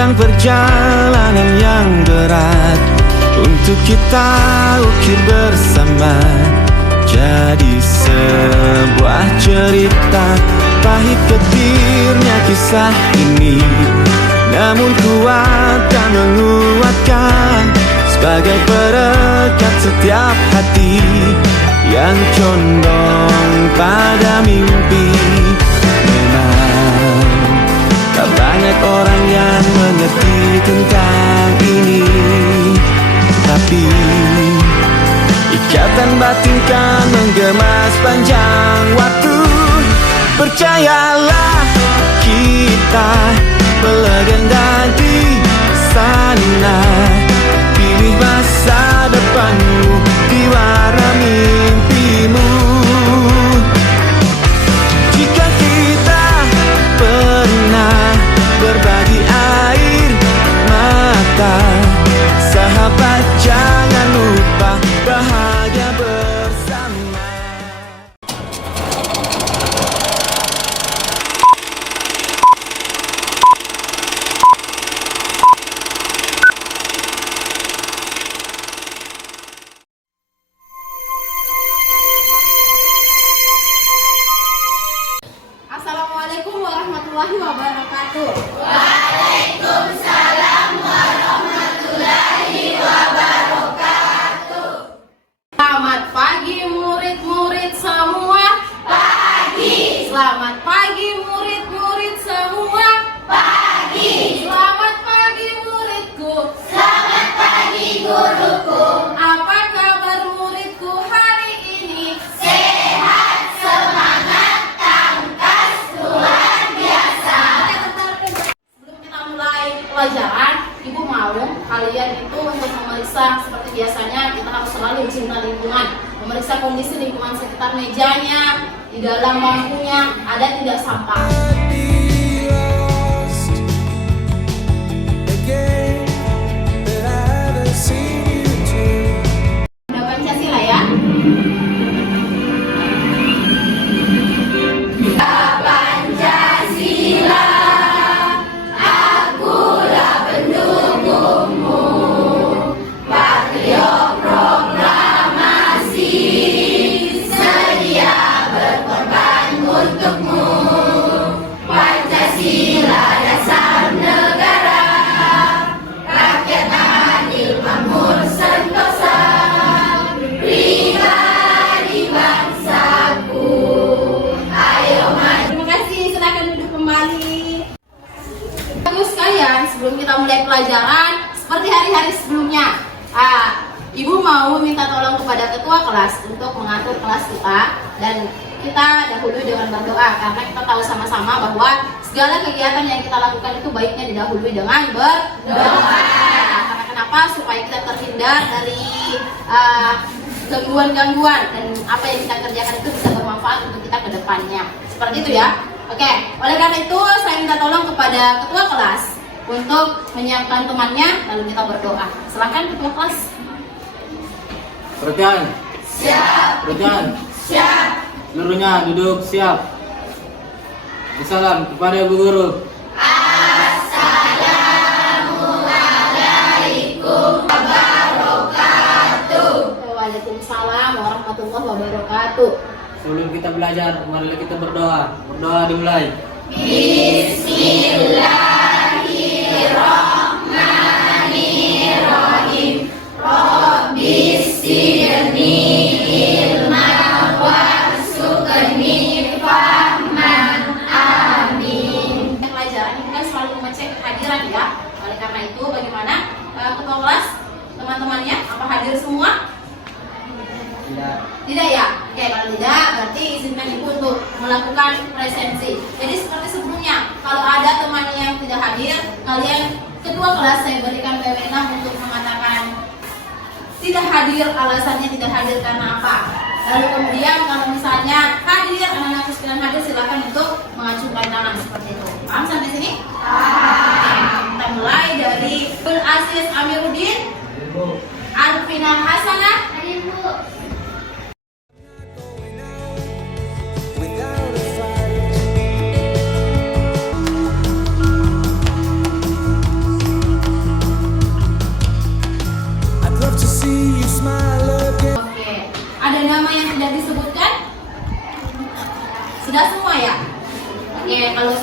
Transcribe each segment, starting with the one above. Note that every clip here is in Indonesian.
tentang perjalanan yang berat untuk kita ukir bersama. Jadi sebuah cerita pahit getirnya kisah ini, namun kuat dan menguatkan sebagai perekat setiap hati yang condong pada mimpi. Memang tak banyak orang yang mengerti tentang ini, tapi ikatan batin kan menggema sepanjang waktu. Percayalah, kita melegenda di sana. Pilih masa depanmu di warna mimpimu. Jika kita pernah berbagi air mata, sahabat jangan lupa bahagia bersama. Assalamualaikum warahmatullahi wabarakatuh. Waalaikumsalam warahmatullahi wabarakatuh. Selamat pagi murid-murid semua. Pagi. Selamat pagi murid-murid semua. Pagi. Selamat pagi muridku. Selamat pagi guruku. Apa kabar muridku hari ini? Sehat, semangat, tangkas, luar biasa. Sebelum kita mulai pelajaran, Ibu mau kalian itu untuk memeriksa seperti biasanya. Kita harus selalu cinta lingkungan, memeriksa kondisi lingkungan sekitar mejanya, di dalam bangkunya ada tidak sampah. Udah Pancasila ya? Pancasila, akulah pendukungmu. Patriot proklamasi, sedia berkorban untukmu. Pancasila dasar negara, rakyat adil makmur sentosa, pribadi bangsaku. Ayo maju. Terima kasih, silakan duduk kembali. Bagus sekalian, sebelum kita mulai pelajaran, seperti hari-hari sebelumnya, Ibu mau minta tolong kepada ketua kelas untuk mengatur kelas kita, dan kita dahului dengan berdoa, karena kita tahu sama-sama bahwa segala kegiatan yang kita lakukan itu baiknya didahului dengan berdoa. Karena kenapa? Supaya kita terhindar dari gangguan-gangguan, dan apa yang kita kerjakan itu bisa bermanfaat untuk kita ke depannya. Seperti itu ya. Oke, oleh karena itu saya minta tolong kepada ketua kelas untuk menyiapkan temannya, lalu kita berdoa. Silakan ketua kelas. Perhatian, Siap. perhatian, Siap. seluruhnya duduk siap. Salam kepada Ibu Guru. Assalamualaikum wabarakatuh. Waalaikumsalam warahmatullahi wabarakatuh. Sebelum kita belajar, marilah kita berdoa. Berdoa dimulai. Bismillahirrahmanirrahim. Rabbi zidni ilman warzuqni fahman. Amin. Pelajaran ini kan selalu mengecek kehadiran ya. Oleh karena itu, bagaimana ketua kelas, teman-temannya, apa hadir semua? Tidak ya? Oke, kalau tidak berarti izinkan ibu untuk melakukan presensi. Jadi seperti sebelumnya, kalau ada teman yang tidak hadir, kalian ketua kelas saya berikan wewenang untuk mengatakan tidak hadir, alasannya tidak hadir karena apa. Lalu kemudian kalau misalnya hadir, anak-anak sekalian hadir, silakan untuk mengacungkan tangan seperti itu. Paham sampai sini? Oke, kita mulai dari Bul Aziz Amiruddin, Alfina Hasanah. Hadir Bu.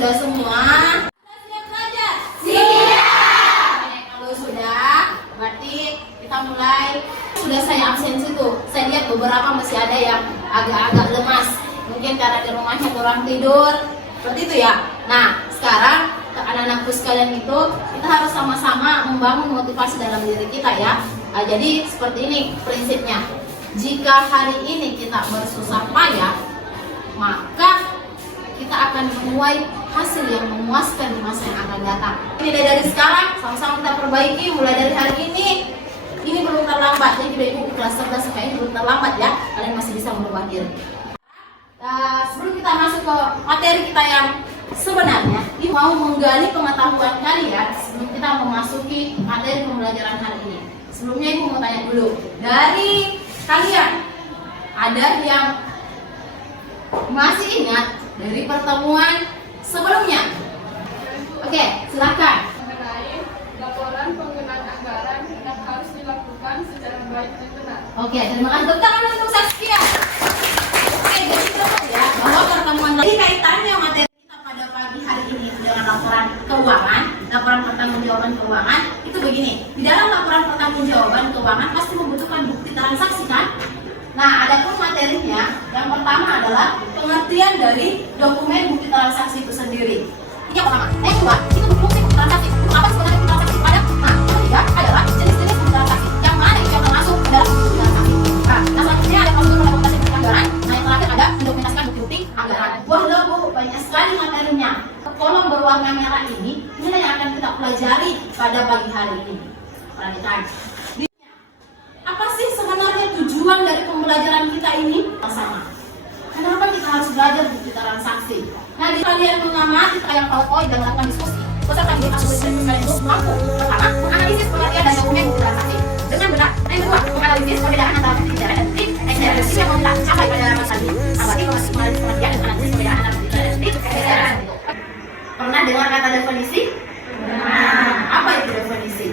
sudah semua? Siap belajar? Siap. Oke, kalau sudah, berarti kita mulai. Sudah saya absensi tuh. Saya lihat beberapa masih ada yang agak-agak lemas. Mungkin karena di rumahnya kurang tidur. Seperti itu ya. Nah, sekarang ke anak-anakku sekalian itu kita harus sama-sama membangun motivasi dalam diri kita ya. Nah, jadi seperti ini prinsipnya. Jika hari ini kita bersusah payah, maka kita akan menuai hasil yang memuaskan di masa yang akan datang. Ini dari sekarang sama-sama kita perbaiki mulai dari hari ini. Ini belum terlambat, jadi ibu kelas 11 supaya belum terlambat ya. Kalian masih bisa merubah diri. Sebelum kita masuk ke materi kita yang sebenarnya, ini mau menggali pengetahuan kalian sebelum kita memasuki materi pembelajaran hari ini. Sebelumnya ibu mau tanya dulu, dari kalian ada yang masih ingat dari pertemuan sebelumnya? Oke, silakan. Mengenai laporan penggunaan anggaran yang harus dilakukan secara baik dan benar. Oke, terima kasih. Tepuk tangan untuk Saskia. Oke, jadi teman ya, bahwa pertemuan tadi kaitannya materi kita pada pagi hari ini dengan laporan keuangan, laporan pertanggungjawaban keuangan itu begini. Di dalam laporan pertanggungjawaban keuangan pasti membutuhkan bukti transaksi kan? Nah, adapun materinya yang pertama adalah pengertian dari dokumen bukti transaksi itu sendiri. Ini yang pertama. Yang kedua, itu bukti transaksi. Apa sebenarnya bukti transaksi? Nah, yang ketiga adalah jenis-jenis bukti transaksi. Yang mana itu yang termasuk dalam bukti transaksi? Nah, selanjutnya ada klausul dokumentasi bukti anggaran. Nah, yang terakhir ada mendokumentasikan bukti anggaran. Wah, Bu, banyak sekali materinya. Kolom berwarna merah inilah yang akan kita pelajari pada pagi hari ini. Perhatikan. Apa sih sebenarnya tujuan dari pembelajaran kita ini? Sama. Kenapa kita harus belajar bukti transaksi? Nah, di kalian mengamati kalian PowerPoint dan melakukan diskusi. Peserta didik atau dosen kalian itu mampu pertama menganalisis pengertian dan dokumen bukti transaksi dengan benar. Yang kedua, menganalisis perbedaan antara bukti bicara dan bukti eksternal. Itu yang mau kita capai pada masa ini. Berarti menganalisis pengertian dan analisis perbedaan antara bukti bicara dan bukti eksternal. Pernah dengar kata definisi? Apa itu definisi?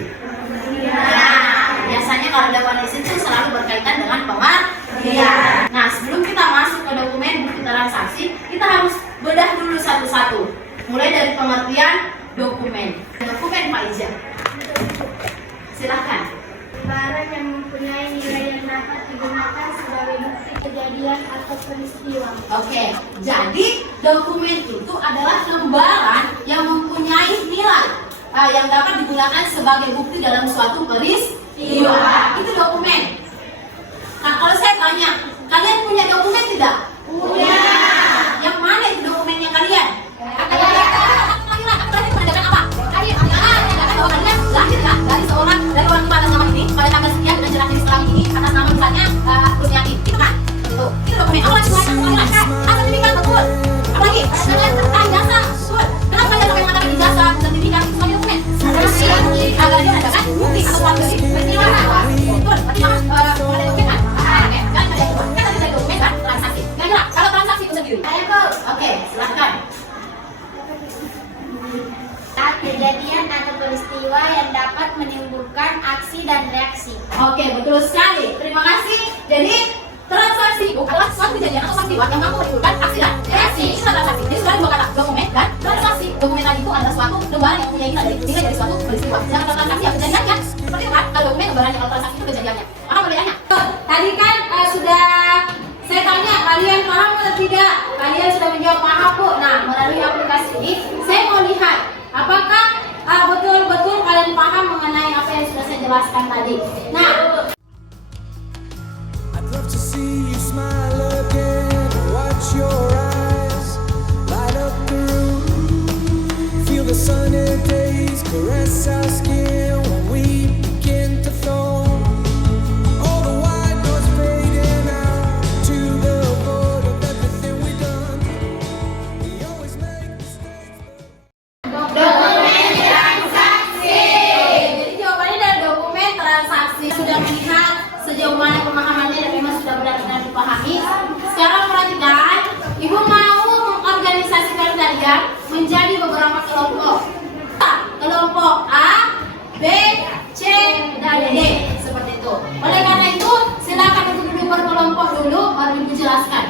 Biasanya kalau definisi itu selalu berkaitan dengan pengertian. Nah, sebelum kita masuk ke dokumen bukti transaksi, kita harus bedah dulu satu-satu. Mulai dari pengertian dokumen. Dokumen Pak Ija. Silahkan. Barang yang mempunyai nilai yang dapat digunakan sebagai bukti kejadian atau peristiwa. Oke, jadi dokumen itu adalah lembaran yang mempunyai nilai yang dapat digunakan sebagai bukti dalam suatu peristiwa. Itu dokumen. Nah, kalau saya tanya, kalian punya dokumen tidak? Punya. Yang mana itu dokumennya kalian? Dari orang tua atas nama ini pada tanggal sekian dengan jelas jenis selang ini atas nama misalnya Kurniati, itu kan? Itu dokumen. Apa lagi kelahiran? Sertifikat betul. Apa lagi? Ada jasa. Betul. Kenapa ada yang mengatakan jasa sertifikat itu sebagai dokumen? Agar dia ada kan bukti atau uang dari peristiwa. Betul. Berarti ada dokumen kan? Oke. Kan ada dokumen kan? Transaksi. Kira-kira kalau transaksi itu sendiri? Oke, silakan. Kejadian atau peristiwa yang dapat menimbulkan aksi dan reaksi. Oke, betul sekali. Terima kasih. Jadi transaksi adalah suatu kejadian atau peristiwa yang mampu menimbulkan aksi dan reaksi. Itu transaksi. Jadi sudah dua kata, dokumen dan transaksi. Dokumen tadi itu adalah suatu lembaran yang mempunyai nilai dari suatu peristiwa. Sedangkan transaksi yang kejadiannya seperti itu kan? Kalau dokumen lembarannya, kalau transaksi itu kejadiannya. Paham bedanya? Tadi kan sudah saya tanya kalian paham atau tidak? Kalian sudah menjawab paham Bu. Nah, melalui aplikasi ini saya mau lihat apakah betul-betul kalian paham mengenai apa yang sudah saya jelaskan tadi. Nah, I'd love to see you smile again. Watch your eyes light up the room. Feel the sunny days caress our skin when we begin to thaw. All the white noise fading out to the void of everything we've done. We always make mistakes. jadi jawabannya dari dokumen transaksi. Sudah melihat sejauh mana pemahamannya dan memang sudah benar-benar dipahami. Sekarang perhatikan, Ibu mau mengorganisasikan kalian menjadi beberapa kelompok. Kelompok A, B, C, dan D. Seperti itu. Oleh karena itu, silakan untuk duduk berkelompok dulu, baru Ibu jelaskan.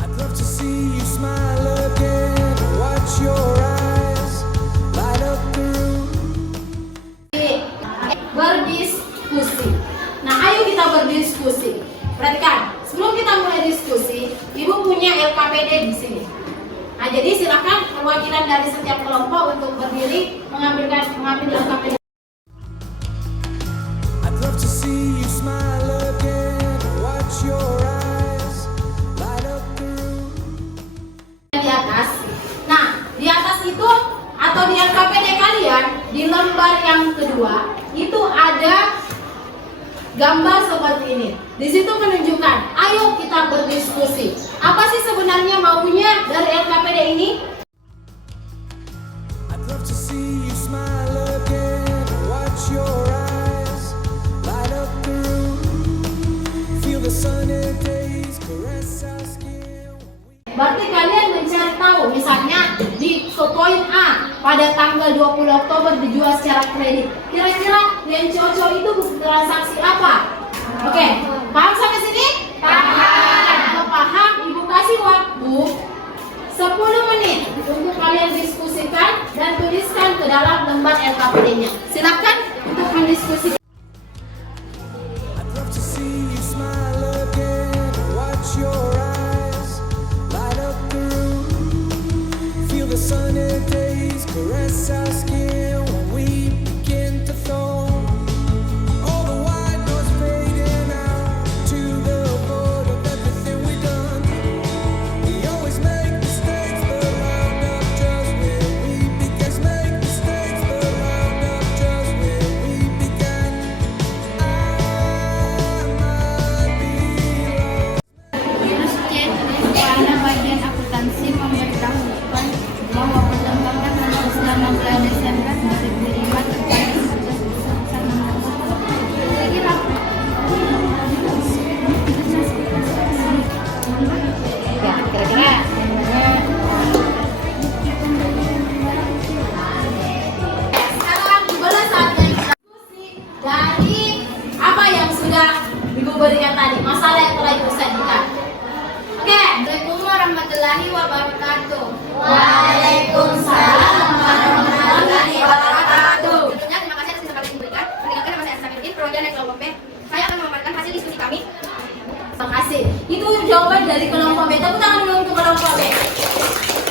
I'd love to see you smile again. silakan perwakilan dari setiap kelompok untuk berdiri mengambil LKPD. I'd love to see you smile again. Watch your eyes light up the room. Di atas. Nah, di atas itu atau di LKPD kalian di lembar yang kedua itu ada gambar seperti ini. Di situ menunjukkan, ayo kita berdiskusi. Apa sih sebenarnya maunya dari LKPD ini? I'd love to see you smile again. Watch your eyes light up the room. Feel the sunny days caress our skin. Berarti kalian mencari tahu, misalnya di poin A pada tanggal 20 Oktober dijual secara kredit. Kira-kira yang cocok itu bukti transaksi apa? Oke, paham sampai sini? Paham. Kalau paham, Ibu kasih waktu 10 menit untuk kalian diskusikan dan tuliskan ke dalam lembar LKPD-nya. Silakan untuk mendiskusikan. I'd love to see you smile again. Watch your eyes light up the room. Feel the sunny days caress our skin when we begin to thaw. All the white noise fading out to the void of everything we've done. We always make mistakes, but round up just where we began. Make mistakes, but round up just where we began. I might be lost. Virus C pada bagian akuntansi memberitahukan bahwa pertambahan nomor selama bulan Desember 2005 terkait Sekarang tibalah saatnya kita diskusi dari apa yang sudah Ibu berikan tadi, masalah yang telah Ibu sajikan. Oke. Assalamualaikum warahmatullahi wabarakatuh. Waalaikumsalam warahmatullahi wabarakatuh. Tentunya terima kasih atas kesempatan yang diberikan. Mengingatkan nama saya Asnafiddin, perwakilan dari kelompok B. Saya akan memaparkan hasil diskusi kami. Terima kasih. Itu jawaban dari kelompok B. Tepuk tangan dulu untuk kelompok B.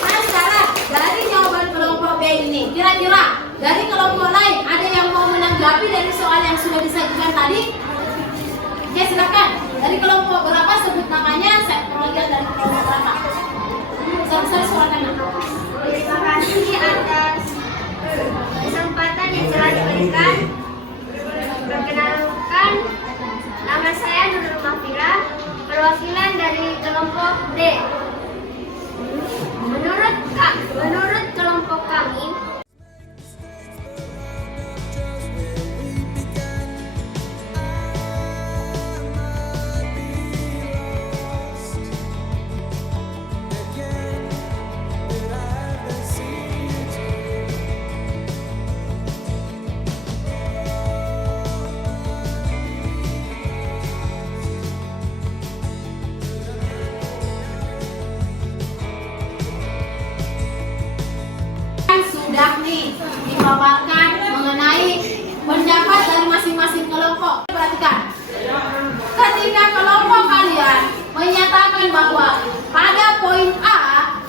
Nah sekarang dari jawaban kelompok B ini, kira-kira dari kelompok lain ada yang mau menanggapi dari soal yang sudah disajikan tadi? Oke silakan. Dari kelompok berapa sebut namanya? Saya perwakilan dari kelompok berapa? Sorry suara kanan. Terima kasih atas kesempatan yang telah diberikan. Perkenalkan, nama saya Nurul Mahfira, perwakilan dari kelompok D. Menurut kelompok kami, sudah nih dipaparkan mengenai pendapat dari masing-masing kelompok. Perhatikan, ketika kelompok kalian menyatakan bahwa pada poin A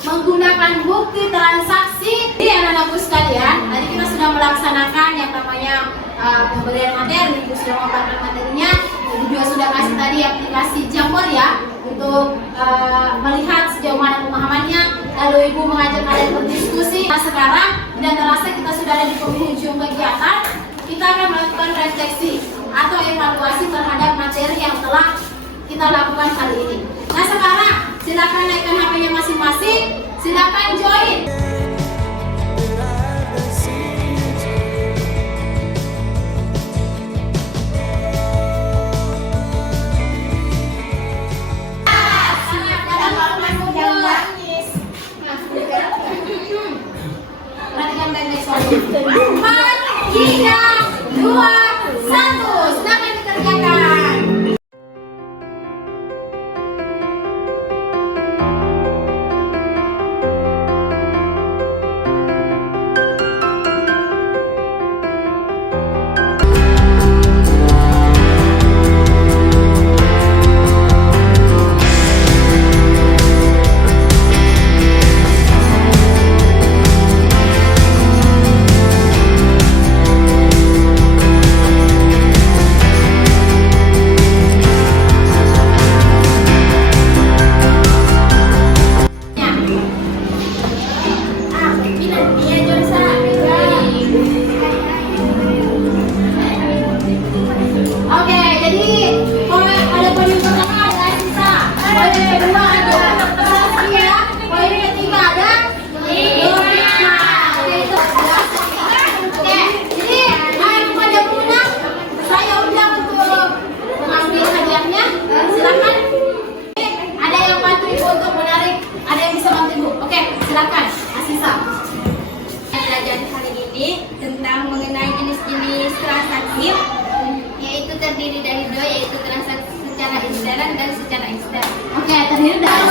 menggunakan bukti transaksi di anak-anak sekalian, tadi kita sudah melaksanakan yang namanya pemberian materi, Ibu sudah memaparkan materinya, Ibu juga sudah kasih tadi aplikasi Jamboard ya untuk melihat sejauh mana pemahamannya, lalu Ibu mengajak kalian berdiskusi. Nah sekarang tidak terasa kita sudah ada di penghujung kegiatan, kita akan melakukan refleksi atau evaluasi terhadap materi yang telah kita lakukan kali ini. Nah sekarang silakan naikkan HP-nya masing-masing, silakan join. Perhatikan baik-baik soalnya. 4, 3, 2, 1, silakan dikerjakan. ini tentang mengenai jenis-jenis transaksi, yaitu terdiri dari dua, yaitu transaksi secara intern dan secara ekstern. Oke, terdiri dari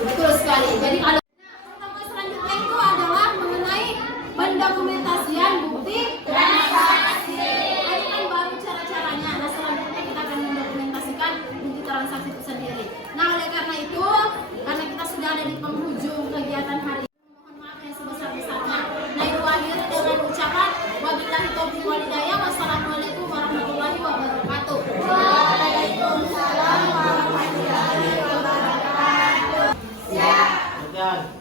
betul sekali. Jadi kalau pertama selanjutnya itu adalah mengenai pendokumentasian bukti transaksi. Ini kan baru cara-caranya. Nah, selanjutnya kita akan mendokumentasikan bukti transaksi itu sendiri. Nah, oleh karena itu, karena kita sudah ada di penghujung kegiatan hari ini, mohon maaf yang sebesar-besarnya. Nah, itu akhir dengan ucapan wabillahi taufiq wal hidayah. Wassalamualaikum warahmatullahi wabarakatuh. Waalaikumsalam warahmatullahi wabarakatuh. Sekian.